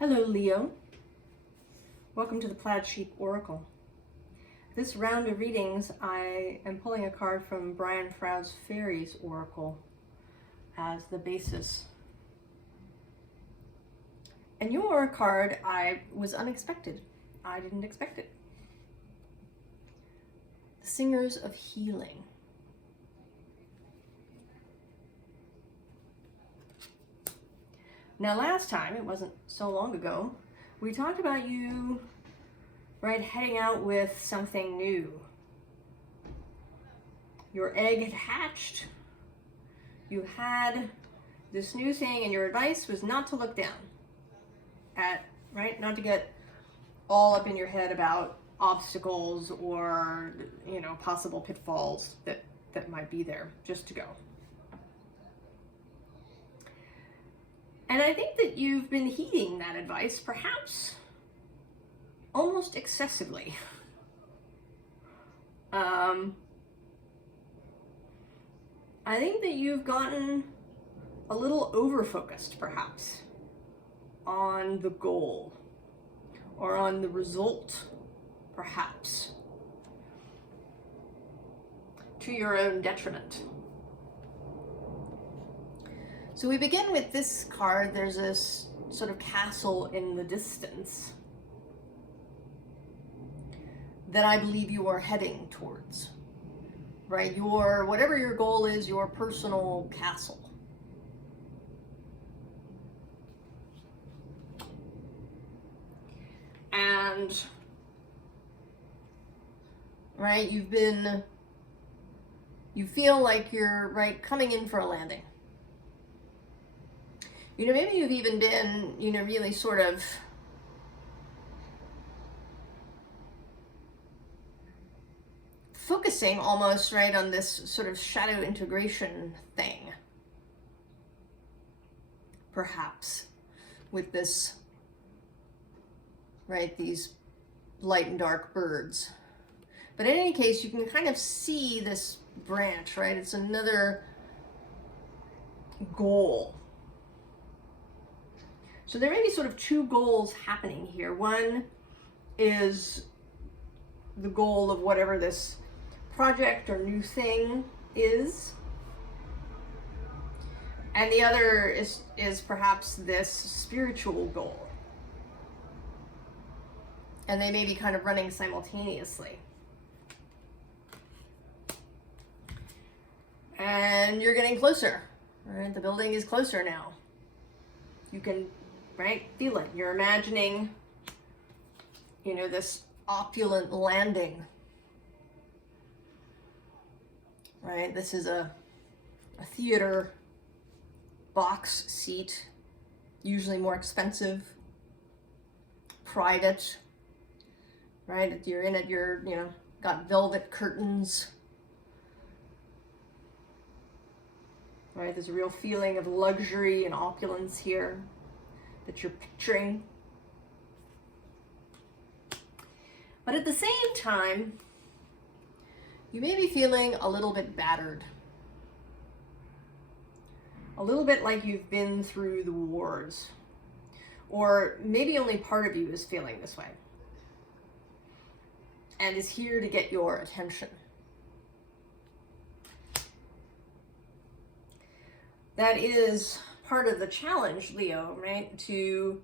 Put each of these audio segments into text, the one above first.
Hello, Leo. Welcome to the Plaid Oracle. This round of readings, I am pulling a card from Brian Froud's Faeries Oracle as the basis. And your card was unexpected. I didn't expect it. The Singers of Healing. Now last time, it wasn't so long ago, we talked about you, right, heading out with something new. Your egg had hatched, you had this new thing, and your advice was not to look down at, right, not to get all up in your head about obstacles or, you know, possible pitfalls that might be there, just to go. And I think that you've been heeding that advice, perhaps almost excessively. I think that you've gotten a little over-focused, perhaps, on the goal or on the result, perhaps, to your own detriment. So we begin with this card. There's this sort of castle in the distance that I believe you are heading towards, right? Whatever your goal is, your personal castle. And, right, you feel like you're, right, coming in for a landing. You know, maybe you've even been, you know, really sort of focusing almost, right, on this sort of shadow integration thing. Perhaps with this, right, these light and dark birds. But in any case, you can kind of see this branch, right? It's another goal. So there may be sort of two goals happening here. One is the goal of whatever this project or new thing is. And the other is perhaps this spiritual goal. And they may be kind of running simultaneously. And you're getting closer, right? The building is closer now. You can, right, feel it. You're imagining, you know, this opulent landing, right? This is a theater box seat, usually more expensive, private, right? You're in it, you're, you know, got velvet curtains, right? There's a real feeling of luxury and opulence here that you're picturing. But at the same time, you may be feeling a little bit battered. A little bit like you've been through the wars. Or maybe only part of you is feeling this way and is here to get your attention. That is part of the challenge, Leo, right? To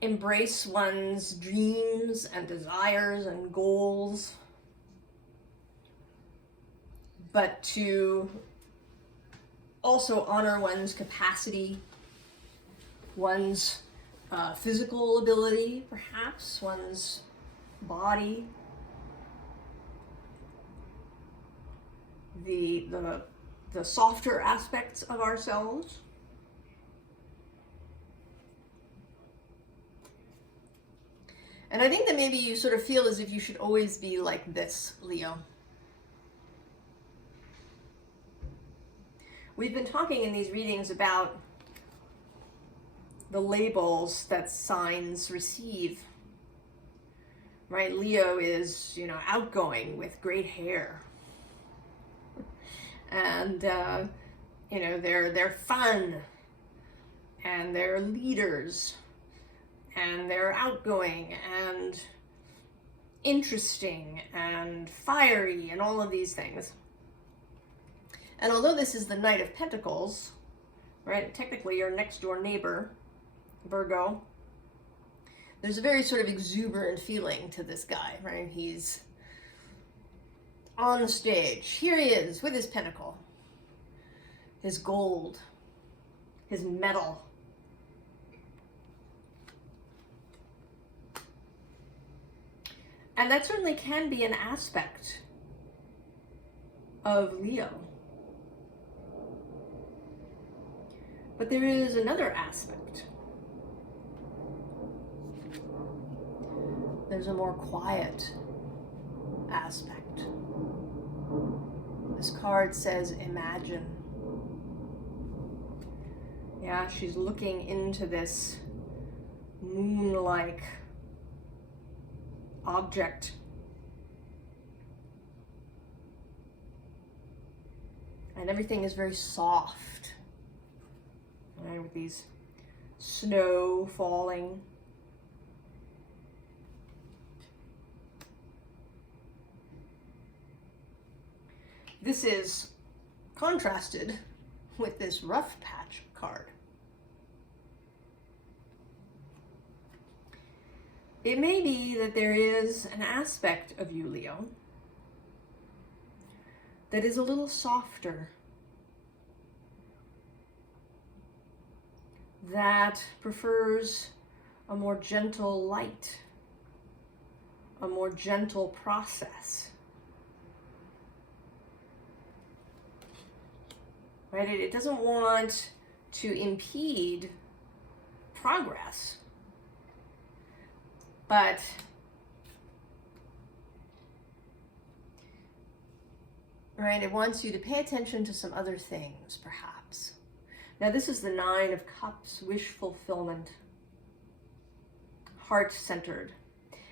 embrace one's dreams and desires and goals, but to also honor one's capacity, one's physical ability, perhaps, one's body, the softer aspects of ourselves. And I think that maybe you sort of feel as if you should always be like this, Leo. We've been talking in these readings about the labels that signs receive. Right? Leo is, you know, outgoing with great hair. And, you know, they're fun. and they're leaders, and they're outgoing and interesting and fiery and all of these things. And although this is the Knight of Pentacles, right, technically your next door neighbor, Virgo, there's a very sort of exuberant feeling to this guy, right? He's on the stage. Here he is with his pentacle, his gold, his metal. And that certainly can be an aspect of Leo. But there is another aspect. There's a more quiet aspect. This card says imagine. Yeah, she's looking into this moon-like object. And everything is very soft, right, with these snow falling. This is contrasted with this rough patch card. It may be that there is an aspect of you, Leo, that is a little softer, that prefers a more gentle light, a more gentle process. Right? It doesn't want to impede progress, but right, it wants you to pay attention to some other things, perhaps. Now, this is the Nine of Cups, wish fulfillment, heart-centered.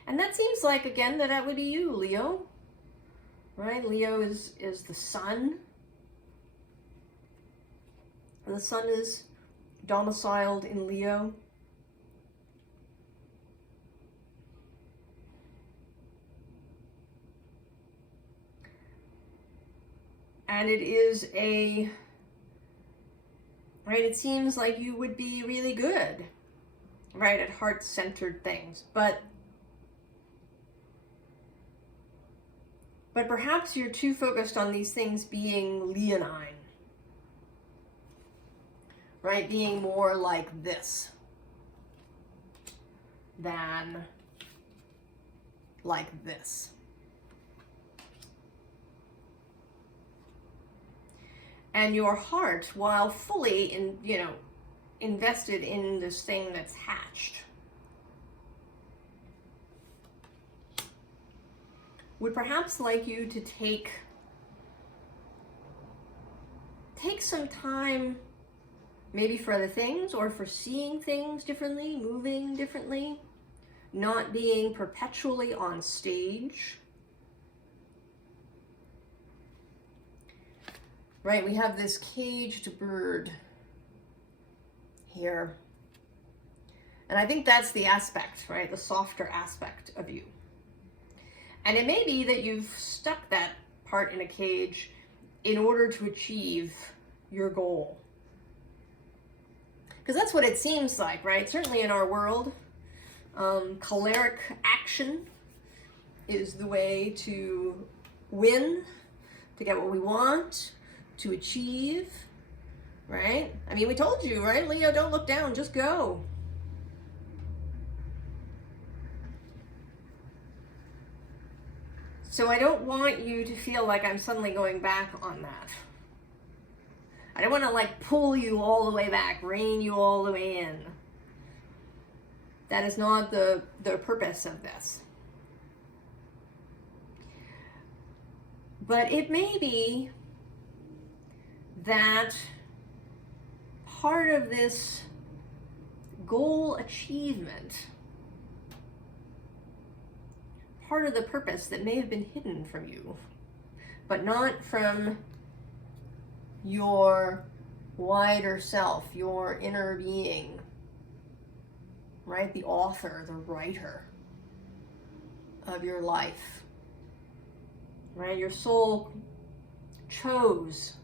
And that seems like, again, that would be you, Leo. Right? Leo is the sun. The sun is domiciled in Leo. And it is a, right, it seems like you would be really good, right, at heart-centered things, but perhaps you're too focused on these things being leonine, right, being more like this than like this. And your heart, while fully invested in this thing that's hatched, would perhaps like you to take some time, maybe for other things, or for seeing things differently, moving differently, not being perpetually on stage. Right, we have this caged bird here. And I think that's the aspect, right? The softer aspect of you. And it may be that you've stuck that part in a cage in order to achieve your goal. Because that's what it seems like, right? Certainly in our world, choleric action is the way to win, to get what we want, to achieve, right? I mean, we told you, right? Leo, don't look down, just go. So I don't want you to feel like I'm suddenly going back on that. I don't want to like pull you all the way back, rein you all the way in. That is not the purpose of this. But it may be that part of this goal achievement, part of the purpose that may have been hidden from you, but not from your wider self, your inner being, right? The author, the writer of your life, right? Your soul chose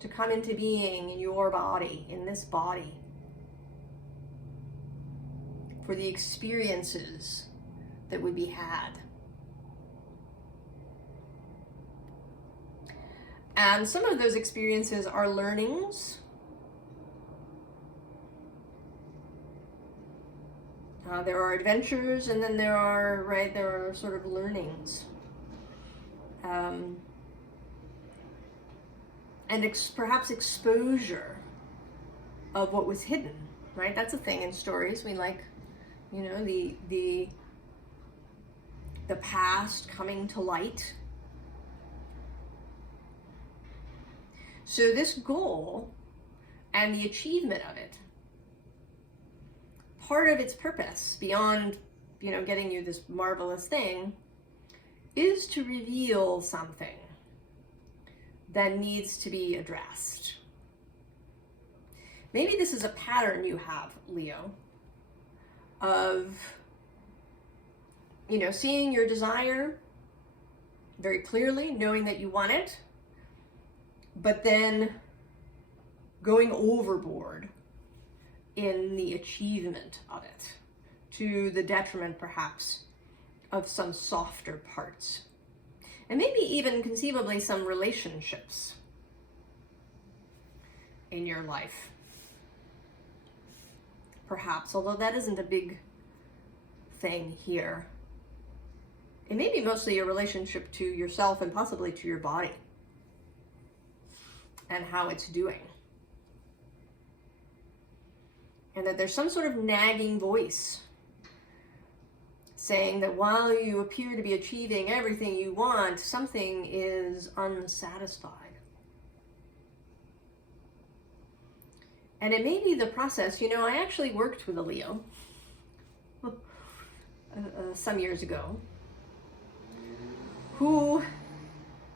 to come into being in your body, in this body, for the experiences that would be had. And some of those experiences are learnings. There are adventures, and then there are sort of learnings. And perhaps exposure of what was hidden, right? That's a thing in stories. We like, you know, the past coming to light. So this goal and the achievement of it, part of its purpose, beyond, you know, getting you this marvelous thing, is to reveal something that needs to be addressed. Maybe this is a pattern you have, Leo, of, you know, seeing your desire very clearly, knowing that you want it, but then going overboard in the achievement of it, to the detriment perhaps of some softer parts. And maybe even conceivably some relationships in your life. Perhaps, although that isn't a big thing here. It may be mostly your relationship to yourself and possibly to your body and how it's doing. And that there's some sort of nagging voice saying that while you appear to be achieving everything you want, something is unsatisfied. And it may be the process. You know, I actually worked with a Leo some years ago, who,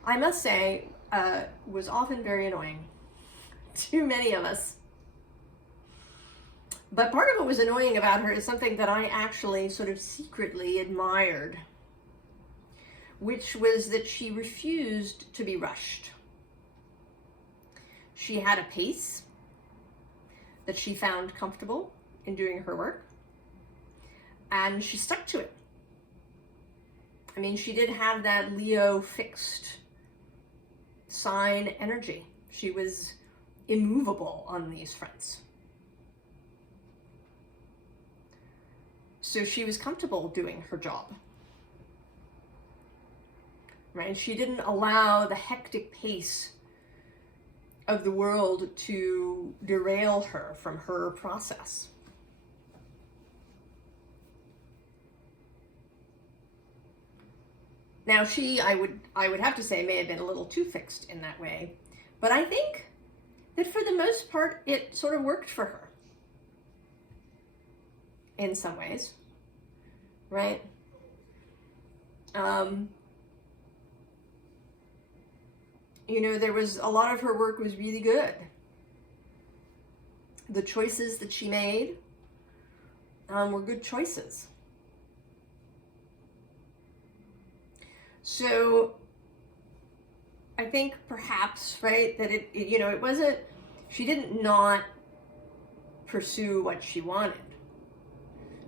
I must say, was often very annoying to many of us. But part of what was annoying about her is something that I actually sort of secretly admired, which was that she refused to be rushed. She had a pace that she found comfortable in doing her work, and she stuck to it. I mean, she did have that Leo fixed sign energy. She was immovable on these fronts. So she was comfortable doing her job, right? She didn't allow the hectic pace of the world to derail her from her process. Now she, I would have to say, may have been a little too fixed in that way, but I think that for the most part, it sort of worked for her in some ways, right? You know, there was a lot of her work was really good. The choices that she made were good choices. So I think perhaps, right, that it wasn't, she didn't not pursue what she wanted.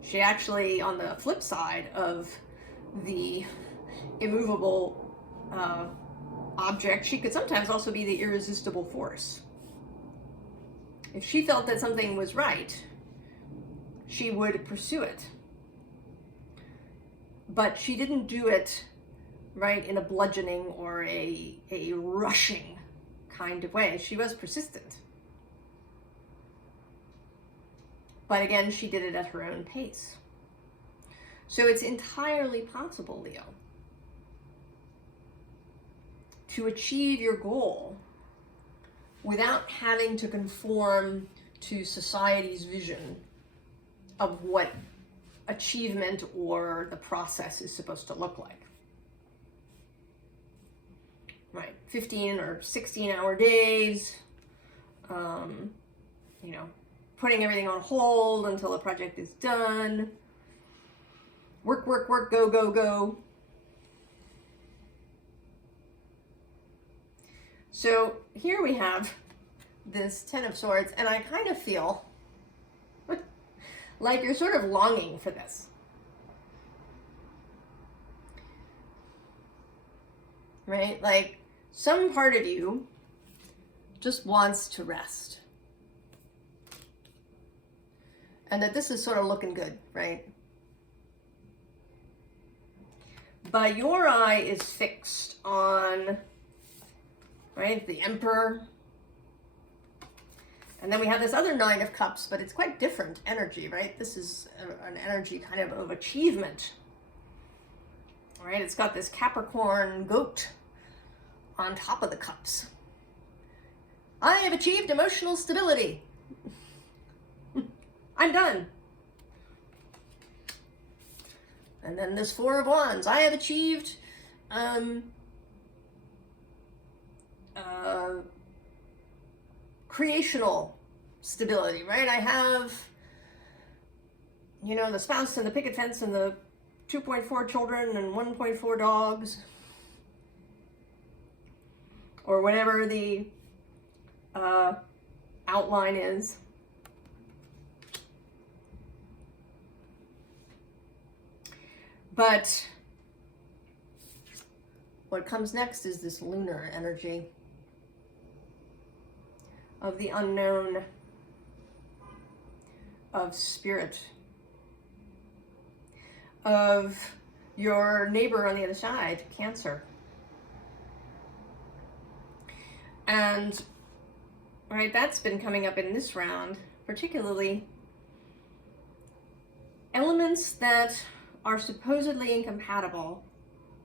She actually, on the flip side of the immovable object, she could sometimes also be the irresistible force. If she felt that something was right, she would pursue it. But she didn't do it, right, in a bludgeoning or a rushing kind of way. She was persistent. But again, she did it at her own pace. So it's entirely possible, Leo, to achieve your goal without having to conform to society's vision of what achievement or the process is supposed to look like. Right, 15 or 16-hour days, you know, putting everything on hold until a project is done. Work, work, work, go, go, go. So here we have this Ten of Swords, and I kind of feel like you're sort of longing for this. Right? Like some part of you just wants to rest. And that this is sort of looking good, right? But your eye is fixed on, right, the Emperor. And then we have this other Nine of Cups, but it's quite different energy, right? This is an energy kind of achievement. Right? It's got this Capricorn goat on top of the cups. I have achieved emotional stability. I'm done. And then this Four of Wands. I have achieved creational stability, right? I have, you know, the spouse and the picket fence and the 2.4 children and 1.4 dogs, or whatever the outline is. But what comes next is this lunar energy of the unknown, of spirit, of your neighbor on the other side, Cancer. And, right, that's been coming up in this round, particularly elements that are supposedly incompatible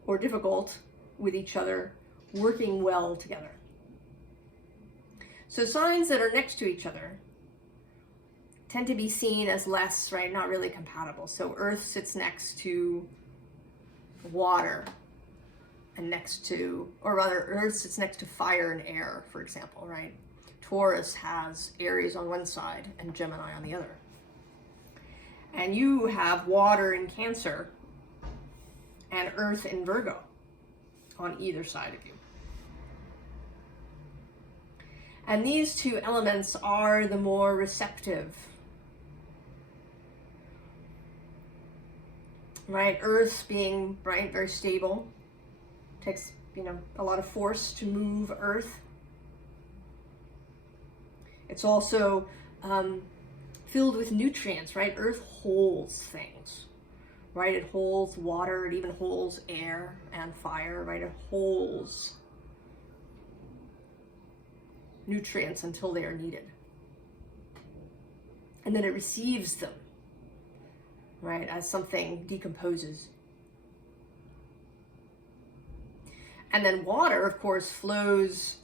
or difficult with each other working well together. So signs that are next to each other tend to be seen as less, right, not really compatible. So Earth sits next to water and next to, or rather Earth sits next to fire and air, for example, right? Taurus has Aries on one side and Gemini on the other. And you have water in Cancer and Earth in Virgo on either side of you. And these two elements are the more receptive, right? Earth being, right, very stable, takes, you know, a lot of force to move Earth. It's also filled with nutrients, right? Earth holds things, right? It holds water, it even holds air and fire, right? It holds nutrients until they are needed. And then it receives them, right, as something decomposes. And then water, of course, flows,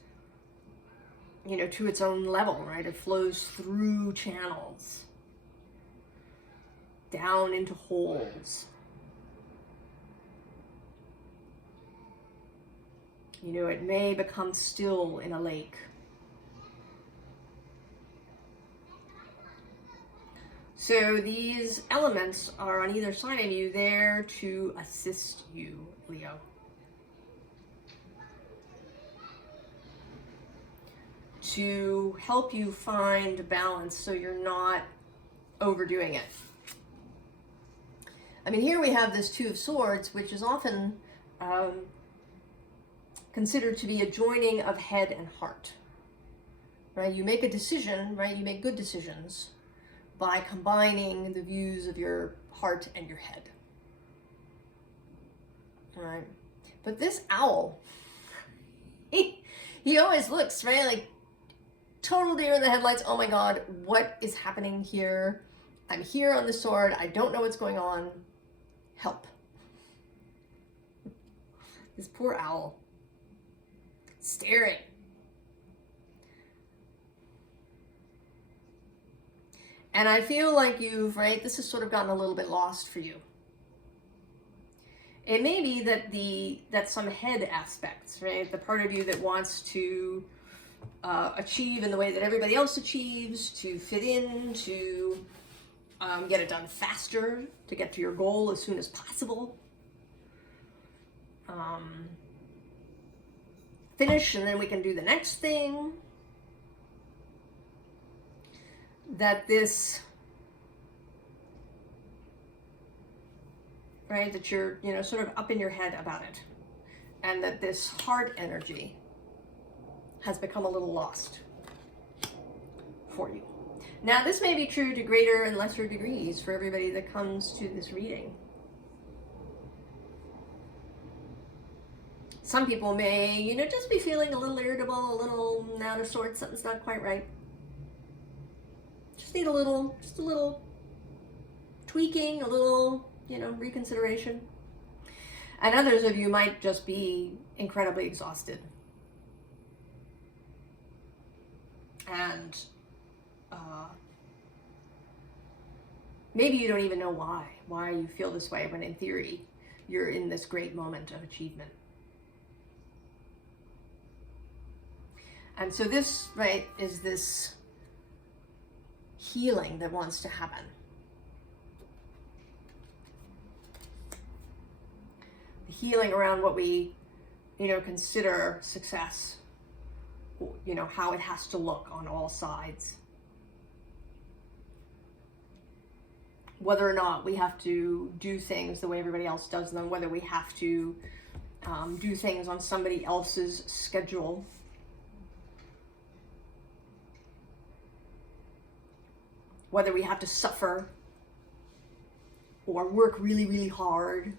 you know, to its own level, right? It flows through channels, down into holes. You know, it may become still in a lake. So these elements are on either side of you, there to assist you, Leo. To help you find balance so you're not overdoing it. I mean, here we have this Two of Swords, which is often considered to be a joining of head and heart. Right? You make a decision, right? You make good decisions by combining the views of your heart and your head. All right. But this owl, he always looks, right, like total deer in the headlights. Oh my God, what is happening here? I'm here on the sword. I don't know what's going on. Help. This poor owl, staring. And I feel like you've, right, this has sort of gotten a little bit lost for you. It may be that some head aspects, right, the part of you that wants to achieve in the way that everybody else achieves, to fit in, to get it done faster, to get to your goal as soon as possible. Finish, and then we can do the next thing. That this, right, that you're, you know, sort of up in your head about it. And that this heart energy has become a little lost for you. Now, this may be true to greater and lesser degrees for everybody that comes to this reading. Some people may, you know, just be feeling a little irritable, a little out of sorts, something's not quite right. Just need a little tweaking, a little, you know, reconsideration. And others of you might just be incredibly exhausted. And maybe you don't even know why you feel this way, when in theory, you're in this great moment of achievement. And so this, right, is this healing that wants to happen. The healing around what we, you know, consider success. You know, how it has to look on all sides. Whether or not we have to do things the way everybody else does them, whether we have to do things on somebody else's schedule. Whether we have to suffer or work really, really hard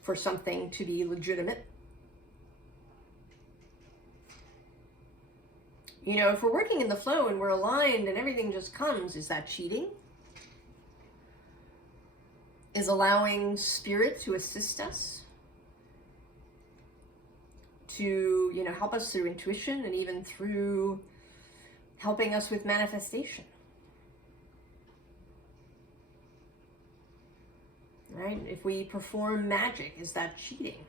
for something to be legitimate. You know, if we're working in the flow and we're aligned and everything just comes, is that cheating? Is allowing spirit to assist us? To, you know, help us through intuition and even through helping us with manifestation? Right? If we perform magic, is that cheating?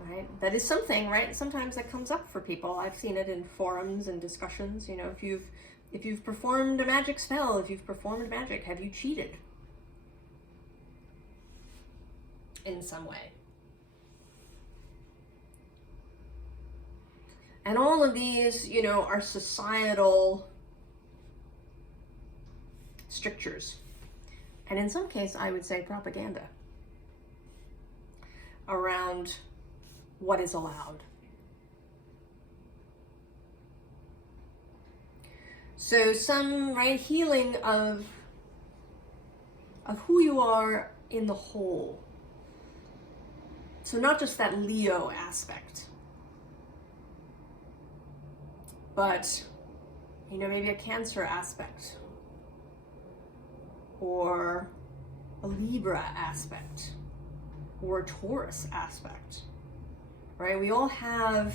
Right? That is something, right? Sometimes that comes up for people. I've seen it in forums and discussions. You know, if you've performed a magic spell, if you've performed magic, have you cheated in some way? And all of these, you know, are societal strictures, and in some case I would say propaganda around what is allowed. So some, right, healing of who you are in the whole. So not just that Leo aspect, but, you know, maybe a Cancer aspect, or a Libra aspect, or a Taurus aspect, right? We all have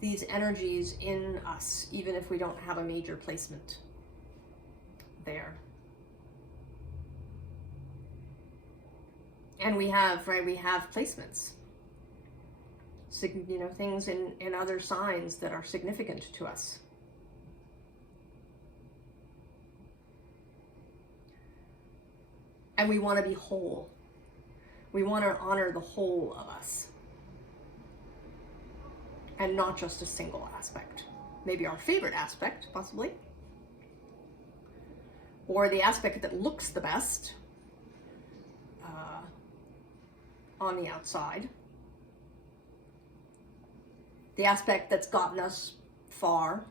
these energies in us, even if we don't have a major placement there. And we have, right, we have placements, you know, things in other signs that are significant to us. And we want to be whole. We want to honor the whole of us. And not just a single aspect. Maybe our favorite aspect, possibly. Or the aspect that looks the best on the outside. The aspect that's gotten us far,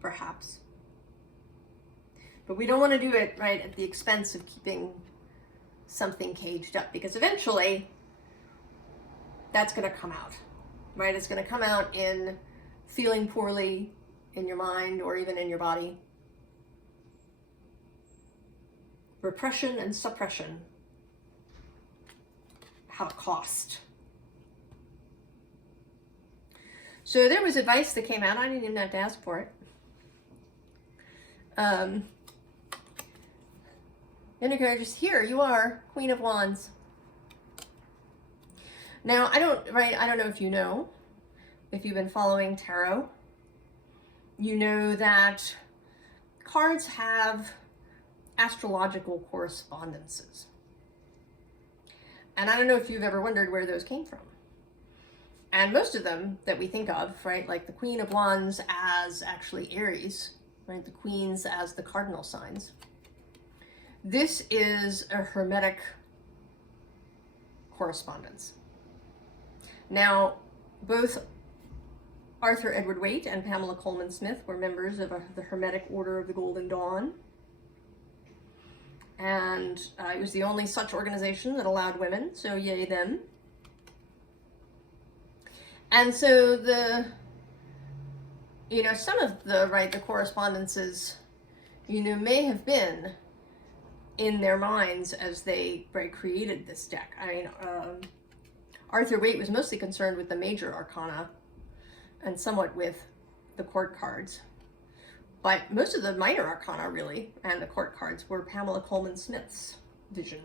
perhaps. But we don't want to do it, right, at the expense of keeping something caged up, because eventually that's going to come out, right? It's going to come out in feeling poorly in your mind or even in your body. Repression and suppression have a cost. So there was advice that came out. I didn't even have to ask for it. Just here you are, Queen of Wands. Now, I don't know if you know, if you've been following tarot, you know that cards have astrological correspondences. And I don't know if you've ever wondered where those came from. And most of them that we think of, right, like the Queen of Wands as actually Aries, right, the Queens as the cardinal signs. This is a Hermetic correspondence. Now, both Arthur Edward Waite and Pamela Colman Smith were members of the Hermetic Order of the Golden Dawn. And it was the only such organization that allowed women, so yay them. And so some of the correspondences, may have been in their minds as they created this deck. I mean, Arthur Waite was mostly concerned with the major arcana and somewhat with the court cards. But most of the minor arcana, really, and the court cards were Pamela Colman Smith's vision.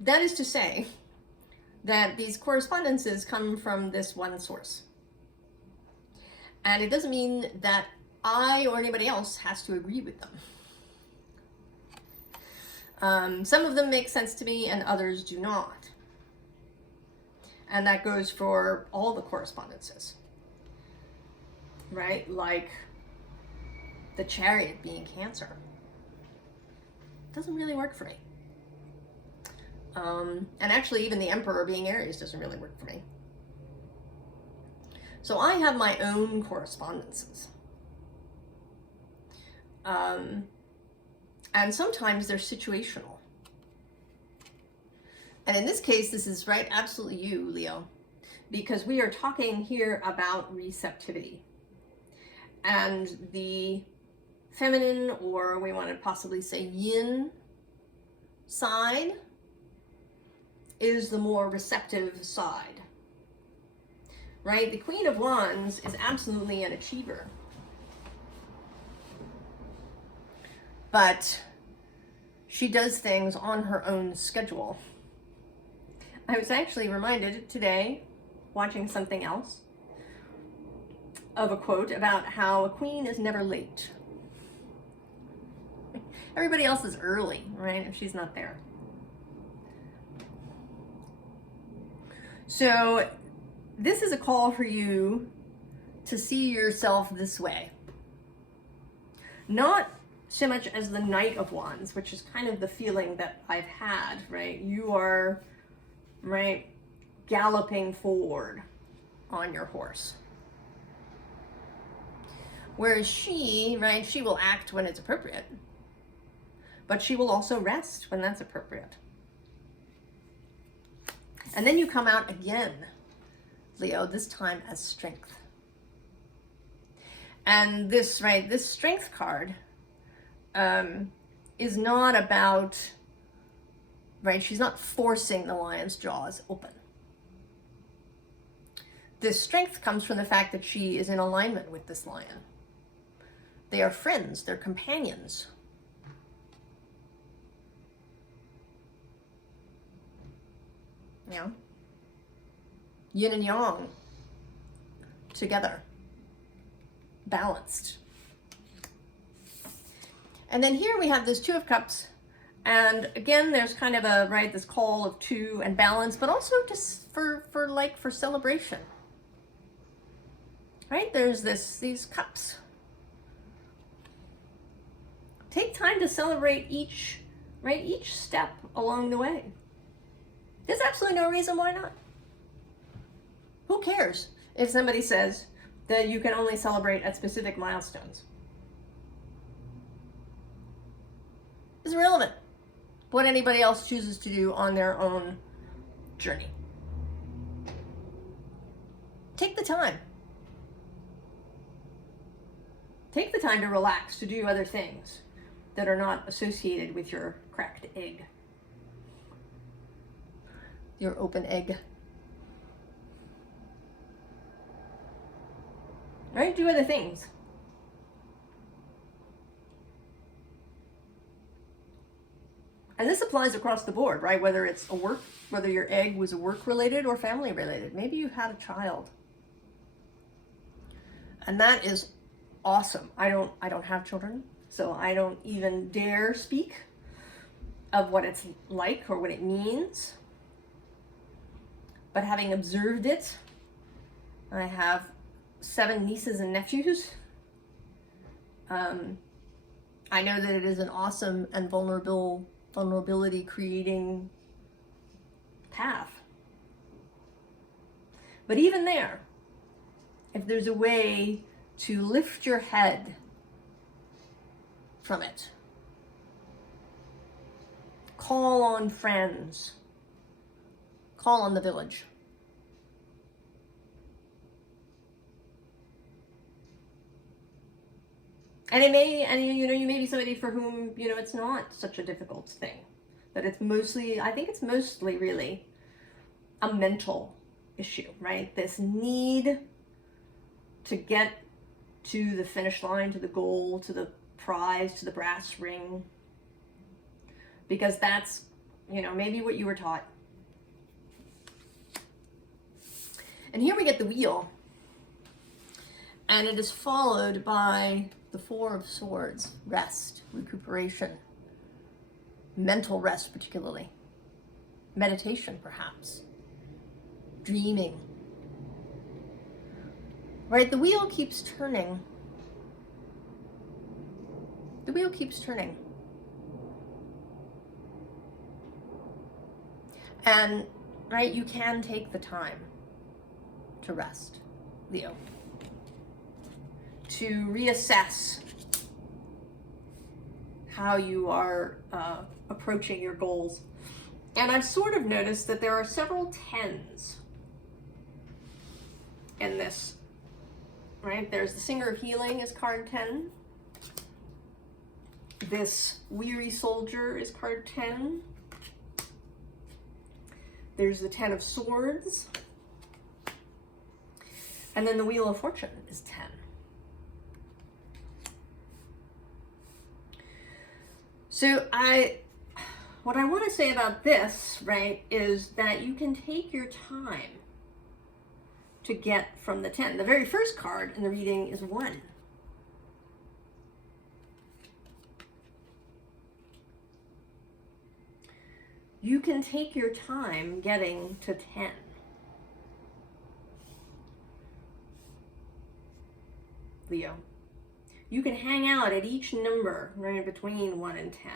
That is to say that these correspondences come from this one source. And it doesn't mean that I or anybody else has to agree with them. Some of them make sense to me and others do not. And that goes for all the correspondences. Right? Like the Chariot being Cancer. Doesn't really work for me. And actually even the Emperor being Aries doesn't really work for me. So I have my own correspondences. And sometimes they're situational. And in this case, this is absolutely you, Leo, because we are talking here about receptivity. And the feminine, or we want to possibly say yin side, is the more receptive side. Right? The Queen of Wands is absolutely an achiever. But she does things on her own schedule. I was actually reminded today, watching something else, of a quote about how a queen is never late. Everybody else is early, right, if she's not there. So this is a call for you to see yourself this way. Not so much as the Knight of Wands, which is kind of the feeling that I've had, right? You are, galloping forward on your horse. Whereas she, she will act when it's appropriate, but she will also rest when that's appropriate. And then you come out again, Leo, this time as strength. And this strength card is not about, she's not forcing the lion's jaws open. This strength comes from the fact that she is in alignment with this lion. They are friends, they're companions. Yin and yang together, balanced. And then here we have this Two of Cups, and again there's kind of a this call of two and balance, but also just for celebration. There's these cups. Take time to celebrate each step along the way. There's absolutely no reason why not. Who cares if somebody says that you can only celebrate at specific milestones? It's irrelevant what anybody else chooses to do on their own journey. Take the time. Take the time to relax, to do other things that are not associated with your cracked egg. Your open egg. Do other things. And this applies across the board, right? Whether it's whether your egg was work related or family related. Maybe you had a child. And that is awesome. I don't have children, so I don't even dare speak of what it's like or what it means. But having observed it, I have 7 nieces and nephews. I know that it is an awesome and vulnerability creating path. But even there, if there's a way to lift your head from it, call on friends, call on the village. And you may be somebody for whom, it's not such a difficult thing. That it's mostly, I think it's mostly really a mental issue, right? This need to get to the finish line, to the goal, to the prize, to the brass ring. Because that's, maybe what you were taught. And here we get the wheel. And it is followed by the 4 of Swords, rest, recuperation, mental rest particularly, meditation perhaps, dreaming. Right, the wheel keeps turning. The wheel keeps turning. And, right, you can take the time to rest, Leo. To reassess how you are approaching your goals. And I've sort of noticed that there are several 10s in this, right? There's the Singer of Healing is card 10. This Weary Soldier is card 10. There's the 10 of Swords. And then the Wheel of Fortune is 10. So what I want to say about this, right, is that you can take your time to get from the 10. The very first card in the reading is 1. You can take your time getting to 10. Leo. You can hang out at each number right between 1 and 10.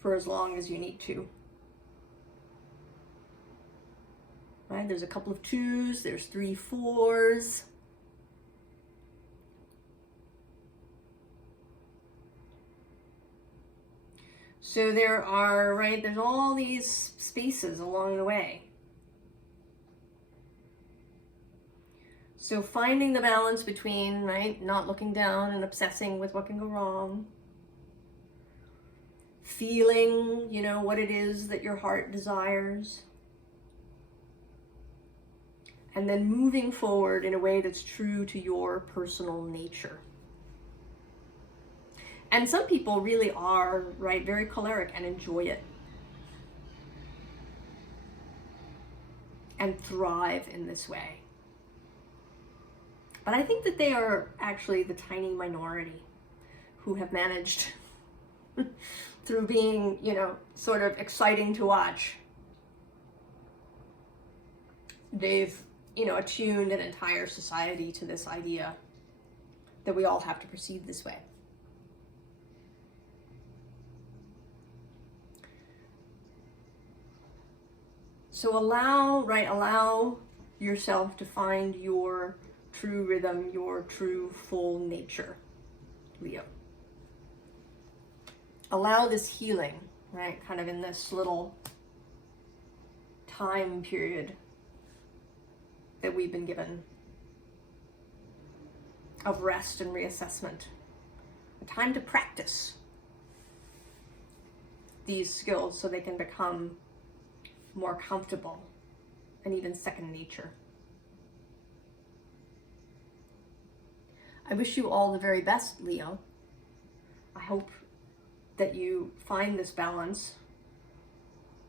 For as long as you need to. Right? There's a couple of 2s, there's 3 4s. So there are, right, there's all these spaces along the way. So finding the balance between, right, not looking down and obsessing with what can go wrong. Feeling, what it is that your heart desires. And then moving forward in a way that's true to your personal nature. And some people really are, right, very choleric and enjoy it. And thrive in this way. But I think that they are actually the tiny minority who have managed through being, sort of exciting to watch. They've, attuned an entire society to this idea that we all have to proceed this way. So allow yourself to find your true rhythm, your true full nature, Leo. Allow this healing, right, kind of in this little time period that we've been given of rest and reassessment. A time to practice these skills so they can become more comfortable and even second nature. I wish you all the very best, Leo. I hope that you find this balance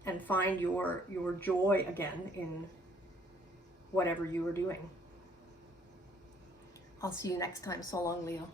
and find your joy again in whatever you are doing. I'll see you next time. So long, Leo.